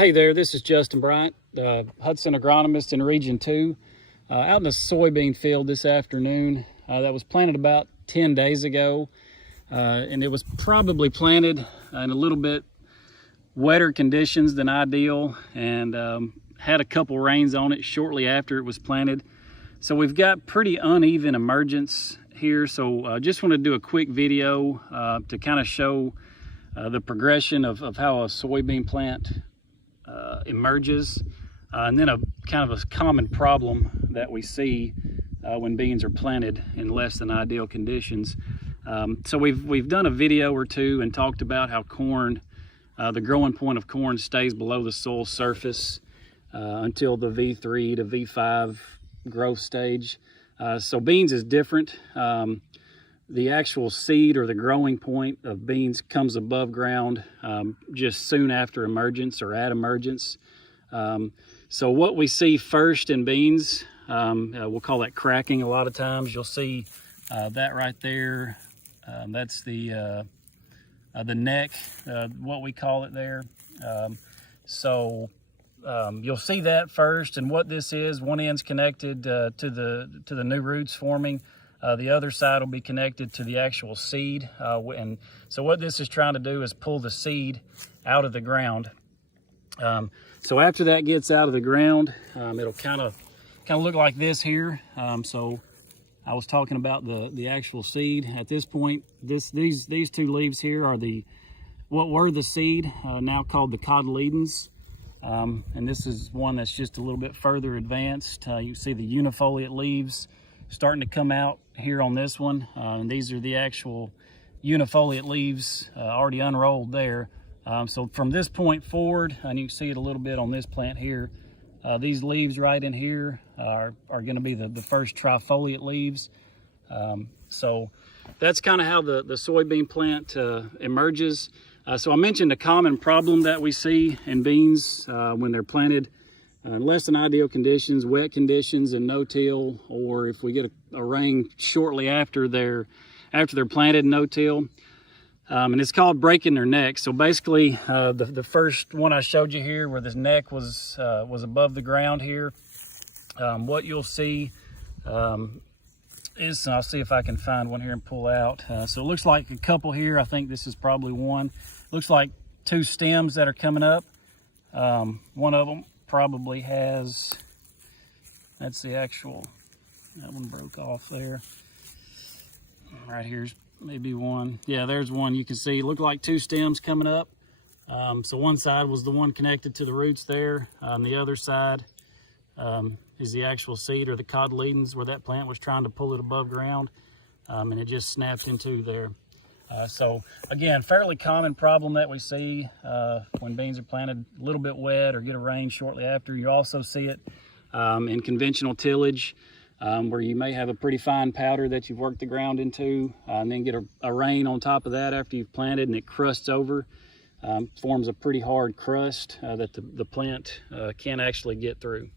Hey there, this is Justin Bryant, Hudson agronomist in Region 2, out in a soybean field this afternoon that was planted about 10 days ago, and it was probably planted in a little bit wetter conditions than ideal, and had a couple rains on it shortly after it was planted. So we've got pretty uneven emergence here, so just want to do a quick video to kind of show the progression of how a soybean plant emerges, and then a kind of a common problem that we see when beans are planted in less than ideal conditions. So we've done a video or two and talked about how corn, the growing point of corn stays below the soil surface until the V3 to V5 growth stage. So beans is different. The actual seed or the growing point of beans comes above ground just soon after emergence or at emergence. So what we see first in beans, we'll call that cracking a lot of times. You'll see that right there. That's the neck, what we call it there. You'll see that first, and what this is, one end's connected to the new roots forming. The other side will be connected to the actual seed, and so what this is trying to do is pull the seed out of the ground. So after that gets out of the ground, it'll kind of look like this here. So I was talking about the actual seed. At this point, these two leaves here are what were the seed, now called the cotyledons. And this is one that's just a little bit further advanced. You see the unifoliate leaves starting to come out here on this one, and these are the actual unifoliate leaves already unrolled there. So from this point forward, and you can see it a little bit on this plant here, these leaves right in here are going to be the first trifoliate leaves. So that's kind of how the soybean plant emerges. So I mentioned a common problem that we see in beans when they're planted in less than ideal conditions, wet conditions and no-till, or if we get a rain shortly after they're planted, no-till. And it's called breaking their neck. So basically, the first one I showed you here, where this neck was above the ground here, what you'll see is, I'll see if I can find one here and pull out. So it looks like a couple here. I think this is probably one. Looks like two stems that are coming up. One of them probably has, that's the actual, that one broke off there. Right here's maybe one. Yeah, there's one. You can see, look like two stems coming up. So one side was the one connected to the roots there. On the other side is the actual seed or the cotyledons where that plant was trying to pull it above ground, and it just snapped in two there. So again, fairly common problem that we see when beans are planted a little bit wet or get a rain shortly after. You also see it in conventional tillage, where you may have a pretty fine powder that you've worked the ground into, and then get a rain on top of that after you've planted, and it crusts over, forms a pretty hard crust that the plant can't actually get through.